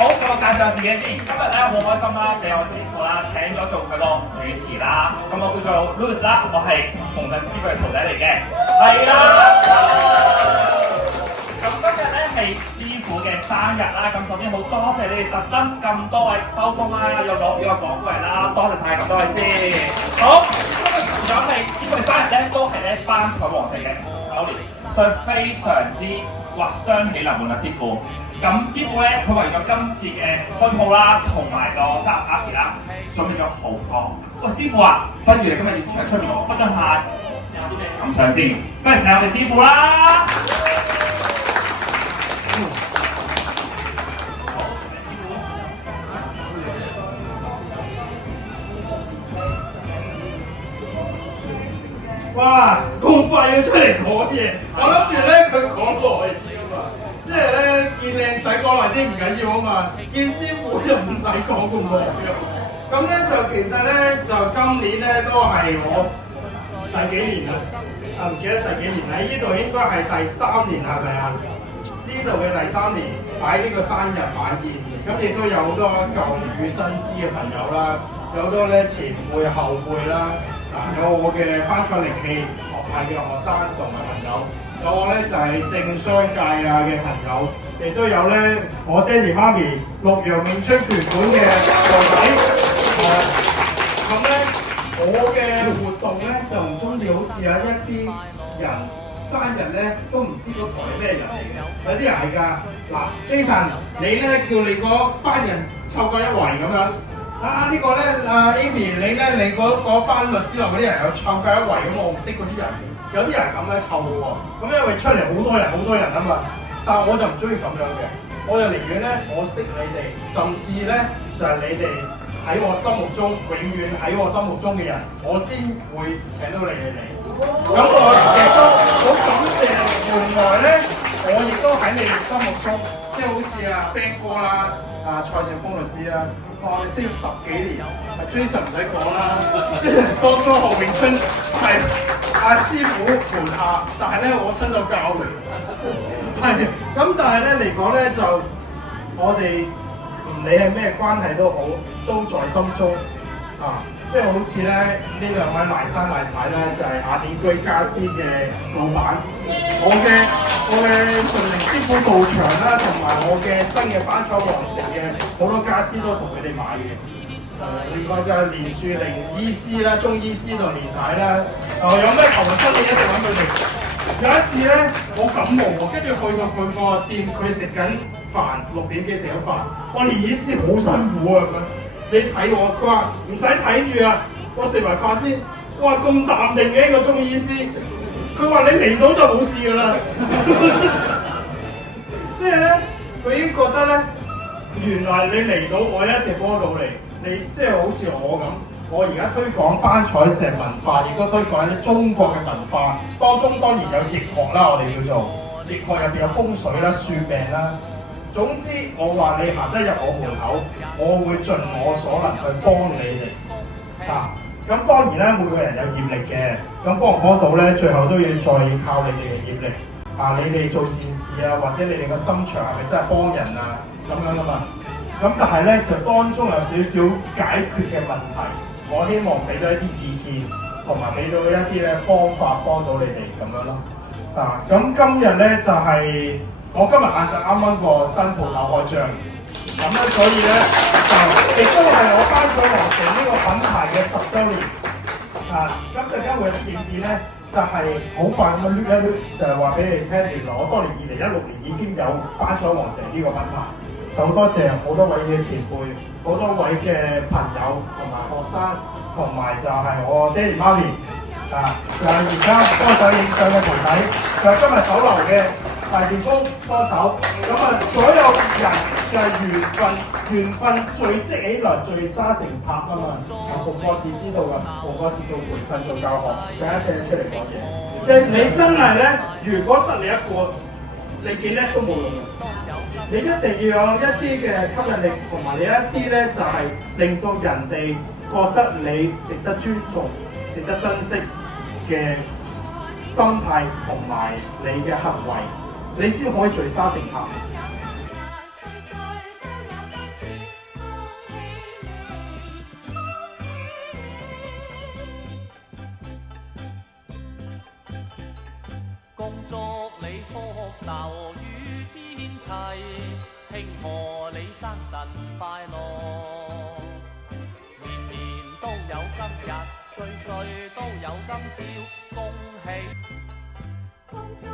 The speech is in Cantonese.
好，咁我介紹下自己先。今日咧好開心啦，俾我師傅啦請咗做佢個主持啦。咁我叫做 Louis 啦，我係馮振師傅嘅徒弟嚟嘅。係啦。咁今日咧係師傅嘅生日啦。咁首先好多謝你哋特登咁多位收工啦，又攞呢個講過嚟啦，多謝晒咁多位先。好，今日同樣係師傅嘅生日咧，都係咧班彩王成嘅9年，所以非常之雙喜臨門啊，師傅。咁師傅咧，佢為咗今次嘅開鋪啦，同埋個生日 party 啦，準備咗好多。喂，師傅啊，不如你今日現場出面我分享下有啲咩感想先。不如請我哋師傅啦。哇！咁快要出嚟講嘢，我諗住咧佢講耐啲啊嘛，即係咧見靚仔講耐啲唔緊要啊嘛，見師傅又唔使講咁耐嘅。咁咧就其實咧就今年咧都係我第幾年啦？唔記得第幾年啦？呢度應該係第3年係咪啊？呢度嘅第3年擺呢個生日晚宴，咁亦都有好多舊與新知嘅朋友啦，有好多咧前輩後輩啦。有我嘅班賽靈氣學派嘅學生同埋朋友，有我咧就係政商界啊嘅朋友，亦都有咧我爹哋媽咪陸陽詠春拳館嘅徒弟。咁咧我嘅活動咧就唔中意好似有一啲人生日咧都唔知嗰台係咩人嚟嘅，有啲人係㗎。嗱 ，Jason 你咧叫你嗰班人湊夠一圍咁樣。呢個咧，Amy 你咧，你嗰班律師樓嗰啲人有湊夠一圍咁，我唔識嗰啲人，有啲人咁樣湊嘅喎。咁因為出嚟好多人啊嘛，但係我就唔中意咁樣嘅，我就寧願咧，我識你哋，甚至咧就係你哋喺我心目中永遠喺我心目中嘅人，我先會請到你哋嚟。咁我亦都好感謝，原來咧我亦都喺你哋心目中，即係好似Ben 哥啦，蔡少峰律師啦。我哋識咗10幾年，Jason 唔使講啦，即係當初何永春係師傅門下，但係咧我親手教佢，係咁，但係咧嚟講咧就我哋唔理係咩關係都好，都在心中啊！即係好似咧呢2位賴生賴太咧，就係雅典居家私嘅老闆，我嘅純靈師傅道場啦，同埋我嘅新嘅班賽王成嘅好多家私都同佢哋買嘅。另外就係連樹靈醫師啦、中醫師同連太啦，有咩求新嘅一定揾佢哋。有一次咧，我感冒喎，跟住去到佢個店，佢食緊飯，6點幾食緊飯，我連醫師好辛苦啊咁樣。你睇我，佢話唔使睇住啊，我食埋飯先。我話咁淡定嘅一個中醫師，佢話你嚟到就冇事㗎啦。即係咧，佢已經覺得咧，原來你嚟到我一定幫到你。你即係好似我咁，我而家推廣班彩石文化，亦都推廣啲中國嘅文化。當中當然有易學啦，我哋叫做易學入邊有風水啦、算命啦。總之，我話你行得入我門口，我會盡我所能去幫你哋。咁當然咧，每個人有業力嘅，咁幫唔幫到咧，最後都要再靠你哋嘅業力。你哋做善事啊，或者你哋個心腸係咪真係幫人啊？咁樣啊嘛。咁但係咧，就當中有少少解決嘅問題，我希望俾到一啲意見，同埋俾到一啲咧方法幫到你哋咁樣咯。咁今日咧就係、我今日晏晝啱啱個新鋪頭開張，咁咧所以咧就亦都係我班彩王成呢個品牌嘅10週年。咁陣間會有啲影片咧，就係、好快咁樣捋一捋，就係話俾你聽，原來我當年2016年已經有班彩王成呢個品牌，就好多謝好多位嘅前輩，好多位嘅朋友同埋學生，同埋就係我爹哋媽咪，就係而家幫手影相嘅徒弟，就係、今日酒樓嘅大電工幫手，咁所有人就係緣分聚積起來，聚沙成塔啊嘛。馮博士知道㗎，馮博士做培訓做教學，就一請出嚟講嘢。你真係咧，如果得你一個，你幾叻都冇用嘅。你一定要有一啲嘅吸引力，同埋你一啲咧就係、令到人哋覺得你值得尊重、值得珍惜嘅心態同埋你嘅行為。你先可以聚沙成塔。恭祝你福壽與天齊，慶賀你生辰快樂，年年都有今日，歲歲都有今朝，恭喜！恭祝